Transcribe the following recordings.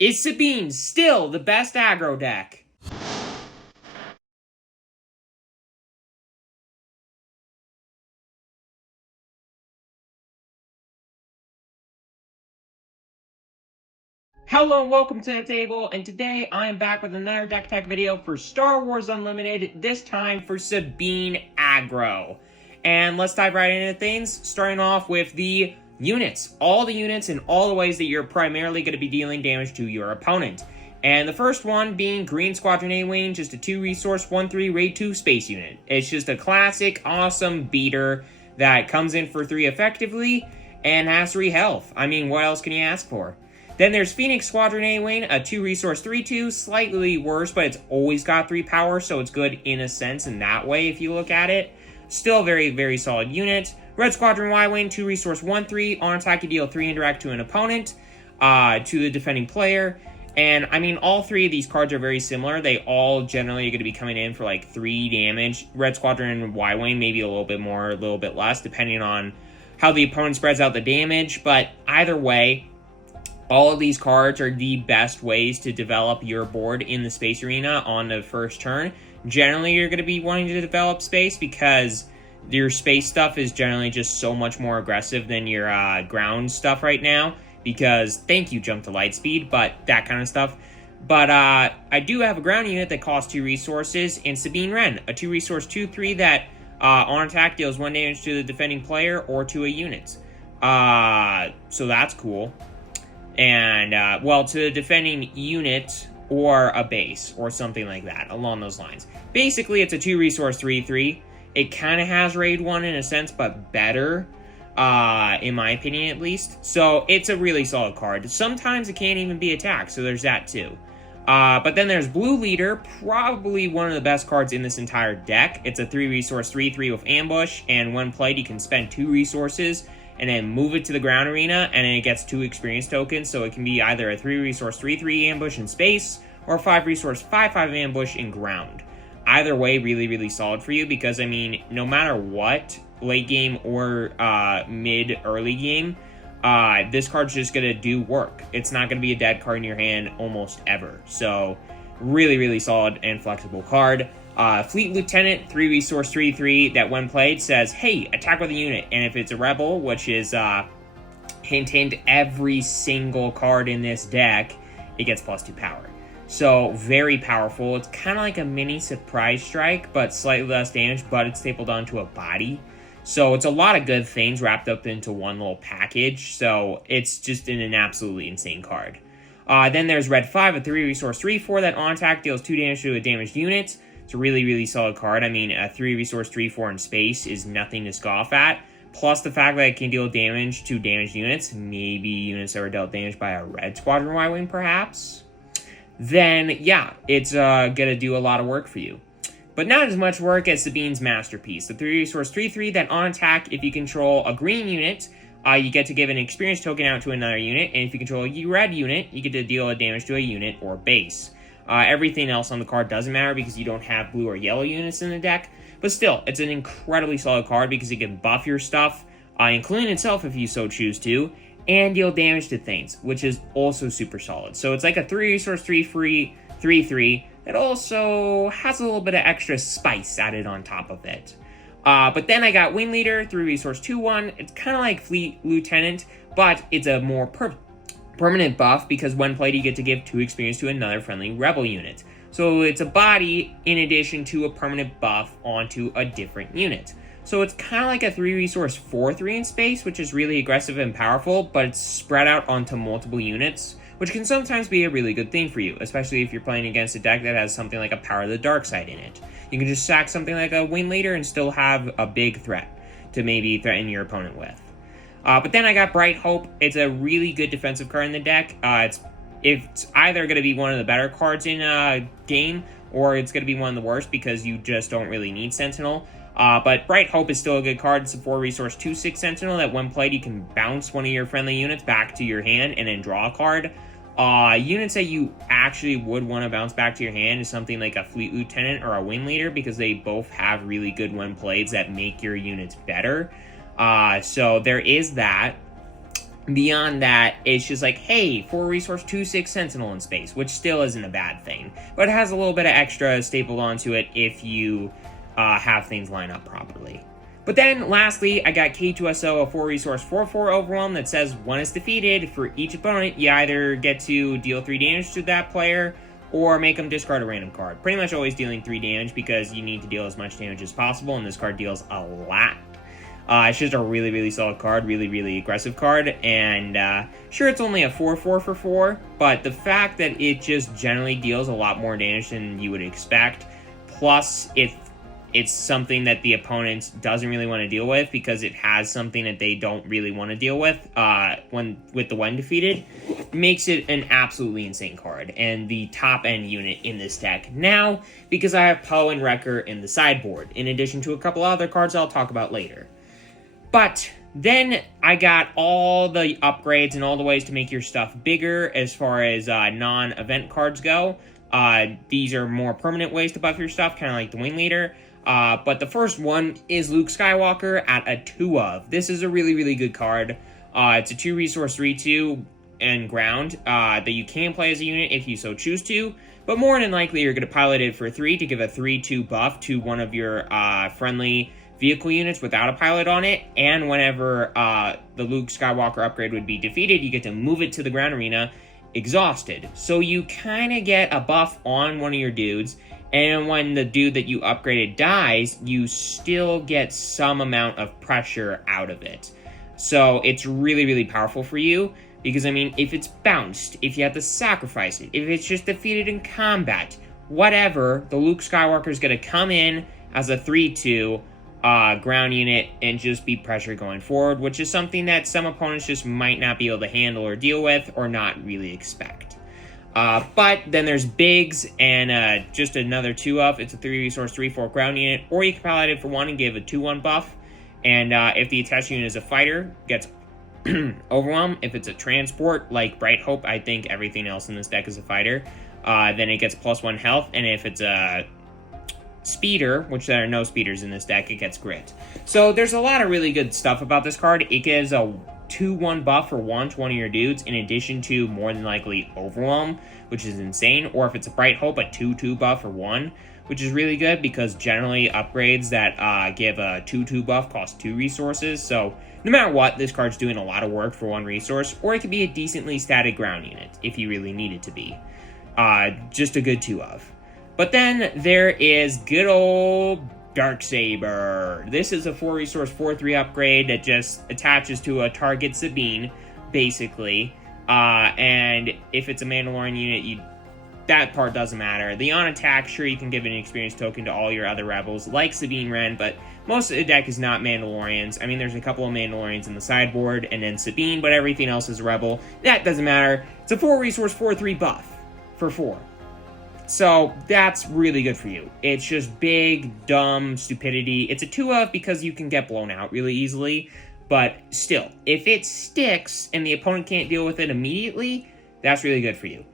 Is Sabine still the best aggro deck? Hello and welcome to the table, and today I am back with another deck tech video for Star Wars Unlimited, this time for Sabine Aggro. And let's dive right into things, starting off with the units. All the units and all the ways that you're primarily going to be dealing damage to your opponent. And the first one being Green Squadron A-Wing, just a 2-resource, 1/3 Raid 2 space unit. It's just a classic, awesome beater that comes in for 3 effectively and has 3 health. I mean, what else can you ask for? Then there's Phoenix Squadron A-Wing, a 2-resource 3/2, slightly worse, but it's always got 3 power, so it's good in a sense in that way if you look at it. Still a very, very solid unit. Red Squadron Y-Wing, 2-resource 1/3, on attack you deal 3 indirect to an opponent, to the defending player. And, I mean, all 3 of these cards are very similar. They all generally are going to be coming in for, like, 3 damage. Red Squadron Y-Wing, maybe a little bit more, a little bit less, depending on how the opponent spreads out the damage. But either way, all of these cards are the best ways to develop your board in the space arena on the first turn. Generally, you're going to be wanting to develop space because your space stuff is generally just so much more aggressive than your ground stuff right now. Because, thank you, jump to Lightspeed, but that kind of stuff. But I do have a ground unit that costs 2 resources in Sabine Wren, a 2-resource 2/3 that on attack deals 1 damage to the defending player or to a unit. So that's cool. And, well, to the defending unit or a base or something like that, along those lines. Basically, it's a 2-resource 3/3. It kind of has Raid 1 in a sense, but better, in my opinion at least. So, it's a really solid card. Sometimes it can't even be attacked, so there's that too. But then there's Blue Leader, probably one of the best cards in this entire deck. It's a 3-resource 3/3 with Ambush, and when played, you can spend 2 resources and then move it to the ground arena, and then it gets 2 experience tokens, so it can be either a 3-resource 3/3 ambush in space, or a 5-resource 5/5 ambush in ground. Either way, really, really solid for you, because, I mean, no matter what, late game or mid-early game, this card's just going to do work. It's not going to be a dead card in your hand almost ever. So, really, really solid and flexible card. Fleet Lieutenant, 3-resource 3/3, that when played says, hey, attack with a unit. And if it's a Rebel, which is, hint, every single card in this deck, it gets +2 power. So, very powerful. It's kind of like a mini Surprise Strike, but slightly less damage, but it's stapled onto a body. So, it's a lot of good things wrapped up into one little package. So, it's just an absolutely insane card. Then there's Red 5, a 3-resource 3/4 that on attack deals 2 damage to a damaged unit. It's a really, really solid card. I mean, a 3-resource 3/4 in space is nothing to scoff at. Plus the fact that it can deal damage to damaged units, maybe units that were dealt damage by a Red Squadron Y-Wing, perhaps. Then, yeah, it's gonna do a lot of work for you. But not as much work as Sabine's Masterpiece, the 3-resource 3/3 that on attack, if you control a green unit, you get to give an experience token out to another unit, and if you control a red unit, you get to deal a damage to a unit or base. Everything else on the card doesn't matter because you don't have blue or yellow units in the deck. But still, it's an incredibly solid card because it can buff your stuff, including itself if you so choose to, and deal damage to things, which is also super solid. So it's like a 3-resource 3/3 that also has a little bit of extra spice added on top of it. But then I got Wing Leader, 3-resource 2/1. It's kind of like Fleet Lieutenant, but it's a more permanent buff because when played you get to give 2 experience to another friendly Rebel unit. So it's a body in addition to a permanent buff onto a different unit. So it's kind of like a 3-resource 4/3 in space, which is really aggressive and powerful, but it's spread out onto multiple units, which can sometimes be a really good thing for you, especially if you're playing against a deck that has something like a Power of the Dark Side in it. You can just sack something like a Wing Leader and still have a big threat to maybe threaten your opponent with. But then I got Bright Hope. It's a really good defensive card in the deck. It's either going to be one of the better cards in a game, or it's going to be one of the worst because you just don't really need Sentinel. But Bright Hope is still a good card. It's a 4-resource 2/6 Sentinel that when played you can bounce one of your friendly units back to your hand and then draw a card. Units that you actually would want to bounce back to your hand is something like a Fleet Lieutenant or a Wing Leader because they both have really good when playeds that make your units better. So there is that. Beyond that, it's just like, hey, 4 resource, 2/6 Sentinel in space, which still isn't a bad thing. But it has a little bit of extra stapled onto it if you have things line up properly. But then, lastly, I got K2SO, a 4 resource, 4/4 overwhelm that says when it's defeated, for each opponent, you either get to deal 3 damage to that player or make them discard a random card. Pretty much always dealing 3 damage because you need to deal as much damage as possible, and this card deals a lot. It's just a really, really solid card, really, really aggressive card, and sure, it's only a 4/4 for 4, but the fact that it just generally deals a lot more damage than you would expect, plus if it's something that the opponent doesn't really want to deal with because it has something that they don't really want to deal with when defeated, makes it an absolutely insane card and the top end unit in this deck now because I have Poe and Wrecker in the sideboard, in addition to a couple other cards I'll talk about later. But then I got all the upgrades and all the ways to make your stuff bigger as far as non-event cards go. These are more permanent ways to buff your stuff, kind of like the Wing Leader. But the first one is Luke Skywalker at a 2-of. This is a really, really good card. It's a 2 resource 3/2 and ground that you can play as a unit if you so choose to. But more than likely, you're going to pilot it for 3 to give a 3/2 buff to one of your friendly vehicle units without a pilot on it, and whenever the Luke Skywalker upgrade would be defeated, you get to move it to the ground arena exhausted. So you kind of get a buff on one of your dudes, and when the dude that you upgraded dies, you still get some amount of pressure out of it. So it's really, really powerful for you, because I mean, if it's bounced, if you have to sacrifice it, if it's just defeated in combat, whatever, the Luke Skywalker is going to come in as a 3/2 ground unit and just be pressure going forward, which is something that some opponents just might not be able to handle or deal with or not really expect. But then there's Biggs and just another 2-of. It's a 3 resource 3/4 ground unit, or you can pilot it for 1 and give a 2/1 buff. And if the attached unit is a fighter, gets overwhelm. If it's a transport like Bright Hope, I think everything else in this deck is a fighter, then it gets +1 health. And if it's a speeder, which there are no speeders in this deck, it gets grit. So there's a lot of really good stuff about this card. It gives a 2/1 buff for 1 to one of your dudes, in addition to more than likely overwhelm, which is insane. Or if it's a Bright Hope, a 2/2 buff for 1, which is really good because generally upgrades that give a 2/2 buff cost 2 resources. So no matter what, this card's doing a lot of work for 1 resource, or it could be a decently static ground unit if you really need it to be. Just a good 2-of. But then there is good old Darksaber. This is a 4 resource 4/3 upgrade that just attaches to a target Sabine, basically. And if it's a Mandalorian unit, that part doesn't matter. The on attack, sure, you can give an experience token to all your other rebels, like Sabine Wren, but most of the deck is not Mandalorians. I mean, there's a couple of Mandalorians in the sideboard, and then Sabine, but everything else is a rebel. That doesn't matter. It's a 4 resource 4/3 buff for 4. So that's really good for you. It's just big, dumb stupidity. It's a 2-of because you can get blown out really easily. But still, if it sticks and the opponent can't deal with it immediately, that's really good for you.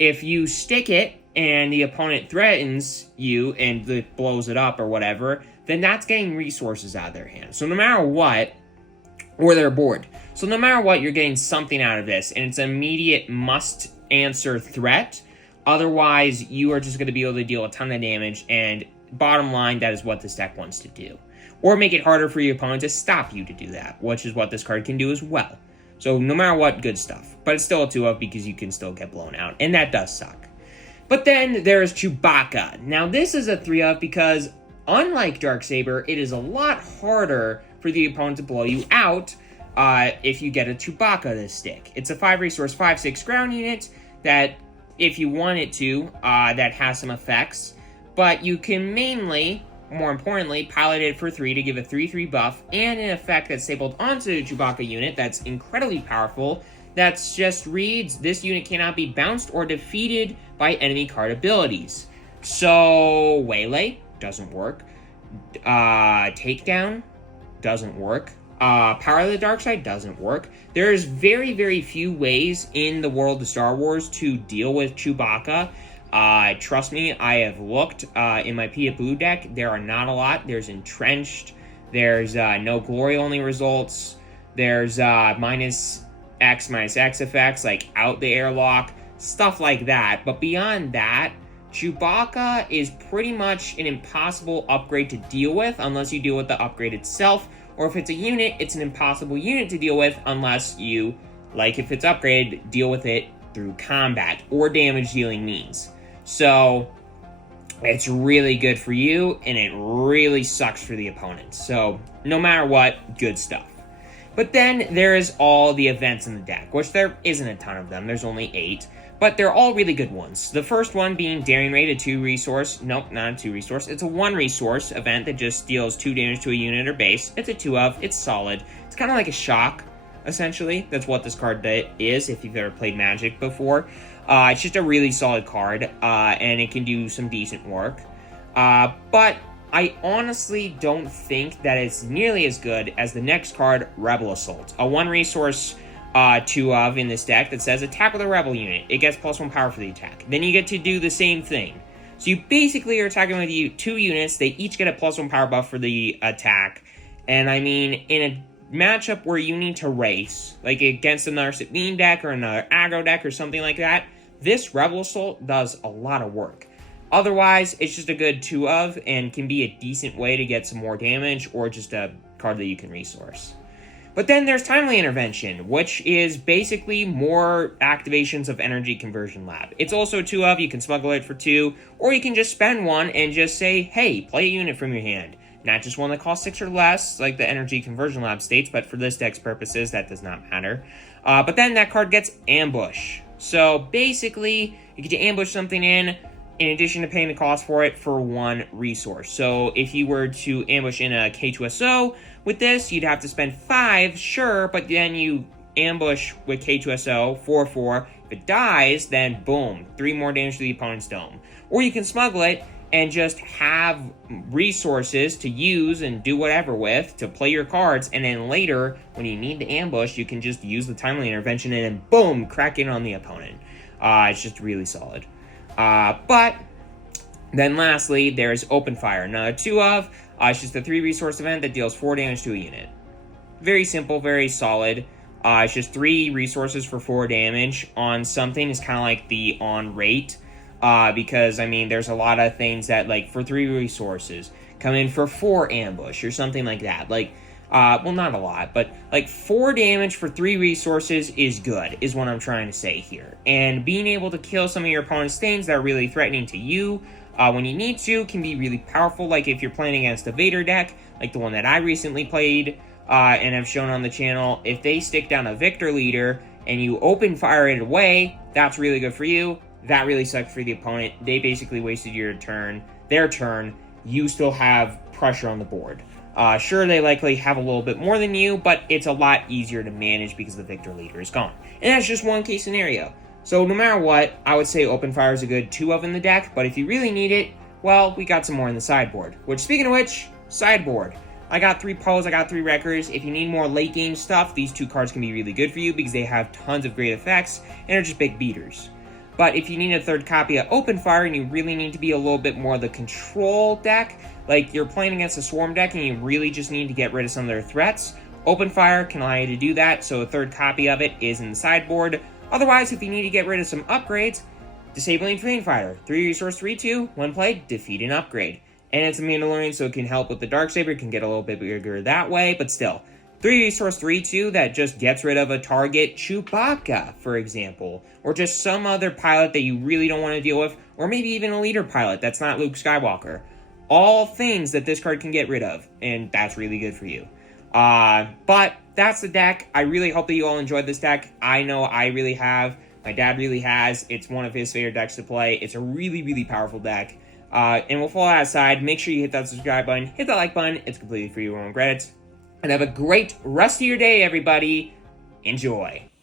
If you stick it and the opponent threatens you and blows it up or whatever, then that's getting resources out of their hands. So no matter what, or they're bored. So no matter what, you're getting something out of this, and it's an immediate must-answer threat. Otherwise, you are just going to be able to deal a ton of damage, and bottom line, that is what this deck wants to do. Or make it harder for your opponent to stop you to do that, which is what this card can do as well. So no matter what, good stuff. But it's still a 2-of because you can still get blown out, and that does suck. But then there's Chewbacca. Now this is a 3-of because, unlike Darksaber, it is a lot harder for the opponent to blow you out if you get a Chewbacca to stick. It's a 5 resource 5/6 ground unit that, if you want it to, that has some effects, but you can mainly, more importantly, pilot it for 3 to give a 3/3 buff, and an effect that's stapled onto the Chewbacca unit that's incredibly powerful, that's just reads, this unit cannot be bounced or defeated by enemy card abilities. So, Waylay doesn't work, Takedown doesn't work, Power of the Dark Side doesn't work. There's very, very few ways in the world of Star Wars to deal with Chewbacca. Trust me, I have looked in my Pia Blue deck. There are not a lot. There's Entrenched. There's no glory only results. There's minus X minus X effects, like out the airlock, stuff like that. But beyond that, Chewbacca is pretty much an impossible upgrade to deal with unless you deal with the upgrade itself, or if it's a unit, it's an impossible unit to deal with unless you, like if it's upgraded, deal with it through combat or damage dealing means. So it's really good for you, and it really sucks for the opponent. So no matter what, good stuff. But then there is all the events in the deck, which there isn't a ton of them. There's only 8, but they're all really good ones. The first one being Daring Raid, a 2-resource. Nope, not a 2-resource. It's a 1-resource event that just deals 2 damage to a unit or base. It's a 2 of. It's solid. It's kind of like a shock, essentially. That's what this card is, if you've ever played Magic before. It's just a really solid card, and it can do some decent work. But I honestly don't think that it's nearly as good as the next card, Rebel Assault. A 1-resource 2 of in this deck that says attack with a Rebel unit. It gets +1 power for the attack. Then you get to do the same thing. So you basically are attacking with 2 units. They each get a +1 power buff for the attack. And I mean, in a matchup where you need to race, like against another Sabine deck or another Aggro deck or something like that, this Rebel Assault does a lot of work. Otherwise, it's just a good 2 of and can be a decent way to get some more damage or just a card that you can resource. But then there's Timely Intervention, which is basically more activations of Energy Conversion Lab. It's also a 2 of, you can smuggle it for 2, or you can just spend 1 and just say, hey, play a unit from your hand. Not just one that costs 6 or less, like the Energy Conversion Lab states, but for this deck's purposes, that does not matter. But then that card gets Ambush. So basically, you get to ambush something in addition to paying the cost for it for 1 resource. So if you were to ambush in a K2SO with this, you'd have to spend 5, sure, but then you ambush with K2SO, 4/4. If it dies, then boom, 3 more damage to the opponent's dome. Or you can smuggle it and just have resources to use and do whatever with to play your cards, and then later, when you need to ambush, you can just use the Timely Intervention and then boom, crack in on the opponent. It's just really solid. But then lastly, there's Open Fire, another 2 of. It's just a 3-resource event that deals 4 damage to a unit. Very simple, very solid. It's just 3 resources for 4 damage on something. It's kind of like the on rate. Because, I mean, there's a lot of things that, like, for 3 resources, come in for 4 ambush or something like that. Like, well, not a lot, but, like, 4 damage for 3 resources is good, is what I'm trying to say here. And being able to kill some of your opponent's things that are really threatening to you when you need to can be really powerful. Like, if you're playing against a Vader deck, like the one that I recently played and have shown on the channel, if they stick down a Victor leader and you open fire it away, that's really good for you. That really sucked for the opponent. They basically wasted their turn. You still have pressure on the board. Sure, they likely have a little bit more than you, but it's a lot easier to manage because the Victor leader is gone. And that's just one case scenario. So no matter what, I would say Open Fire is a good 2 of in the deck, but if you really need it, well, we got some more in the sideboard. Which, speaking of which, sideboard. I got 3 Poes, I got 3 Wreckers. If you need more late game stuff, these 2 cards can be really good for you because they have tons of great effects and are just big beaters. But if you need a 3rd copy of Open Fire and you really need to be a little bit more the control deck, like you're playing against a Swarm deck and you really just need to get rid of some of their threats, Open Fire can allow you to do that, so a 3rd copy of it is in the sideboard. Otherwise, if you need to get rid of some upgrades, Disabling Terrain Fighter, 3 resource 3/2, when played, defeat an upgrade. And it's a Mandalorian, so it can help with the Darksaber, it can get a little bit bigger that way, but still. 3 resource 3/2 that just gets rid of a target Chewbacca, for example, or just some other pilot that you really don't want to deal with, or maybe even a leader pilot that's not Luke Skywalker. All things that this card can get rid of, and that's really good for you. But that's the deck. I really hope that you all enjoyed this deck. I know I really have. My dad really has. It's one of his favorite decks to play. It's a really, really powerful deck. And with all that aside, make sure you hit that subscribe button, hit that like button. It's completely free, you won't regret it. And have a great rest of your day, everybody. Enjoy.